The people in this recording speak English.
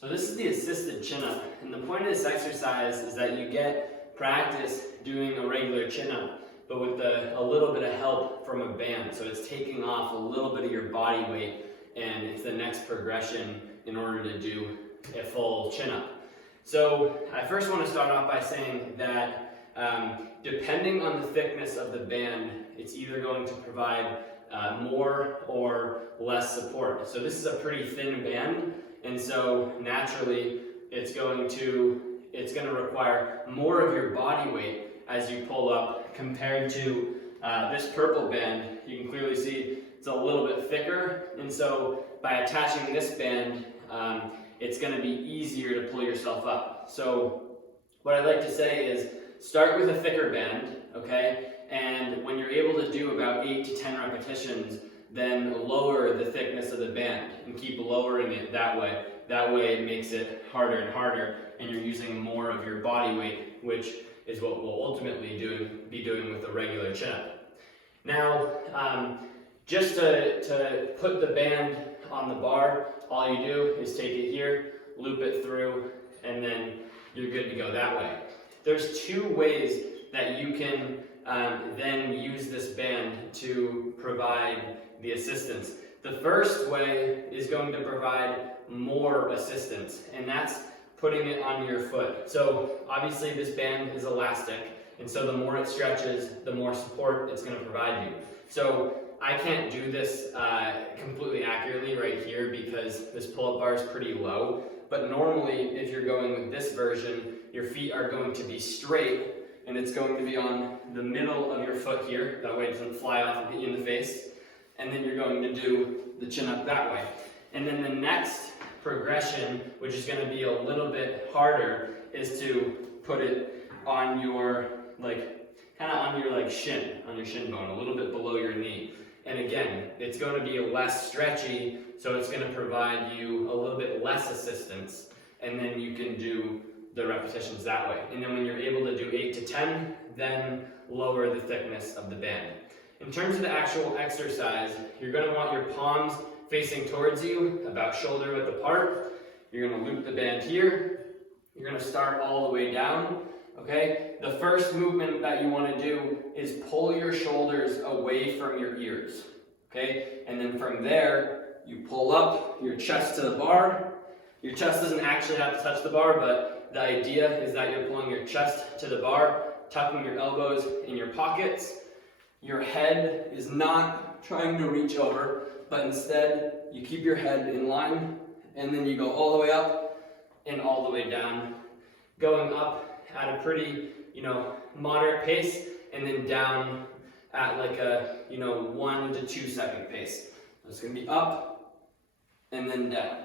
So this is the assisted chin-up, and the point of this exercise is that you get practice doing a regular chin-up, but with a little bit of help from a band. So it's taking off a little bit of your body weight, and it's the next progression in order to do a full chin-up. So I first want to start off by saying that depending on the thickness of the band, it's either going to provide more or less support. So this is a pretty thin band, and so naturally it's going to require more of your body weight as you pull up compared to this purple band. You can clearly see it's a little bit thicker, and so by attaching this band, it's going to be easier to pull yourself up. So what I'd like to say is start with a thicker band, okay? And when you're able to do about 8 to 10 repetitions, then lower the thickness of the band and keep lowering it that way. That way it makes it harder and harder, and you're using more of your body weight, which is what we'll ultimately be doing with a regular chin-up. Now, just to put the band on the bar, all you do is take it here, loop it through, and then you're good to go that way. There's two ways that you can then use this band to provide the assistance. The first way is going to provide more assistance, and that's putting it on your foot. So obviously this band is elastic, and so the more it stretches, the more support it's going to provide you. So I can't do this completely accurately right here because this pull-up bar is pretty low, but normally if you're going with this version, your feet are going to be straight, and it's going to be on the middle of your foot here, that way it doesn't fly off and hit you in the face, and then you're going to do the chin-up that way. And then the next progression, which is going to be a little bit harder, is to put it on your, kind of on your shin, on your shin bone, a little bit below your knee. And again, it's going to be less stretchy, so it's going to provide you a little bit less assistance, and then you can do the repetitions that way. And then when you're able to do 8 to 10, then lower the thickness of the band. In terms of the actual exercise, you're going to want your palms facing towards you, about shoulder width apart. You're going to loop the band here. You're going to start all the way down. Okay? The first movement that you want to do is pull your shoulders away from your ears. Okay? And then from there, you pull up your chest to the bar. Your chest doesn't actually have to touch the bar, but the idea is that you're pulling your chest to the bar, tucking your elbows in your pockets. Your head is not trying to reach over, but instead you keep your head in line, and then you go all the way up and all the way down, going up at a pretty, moderate pace, and then down at like a, 1 to 2 second pace. It's going to be up and then down,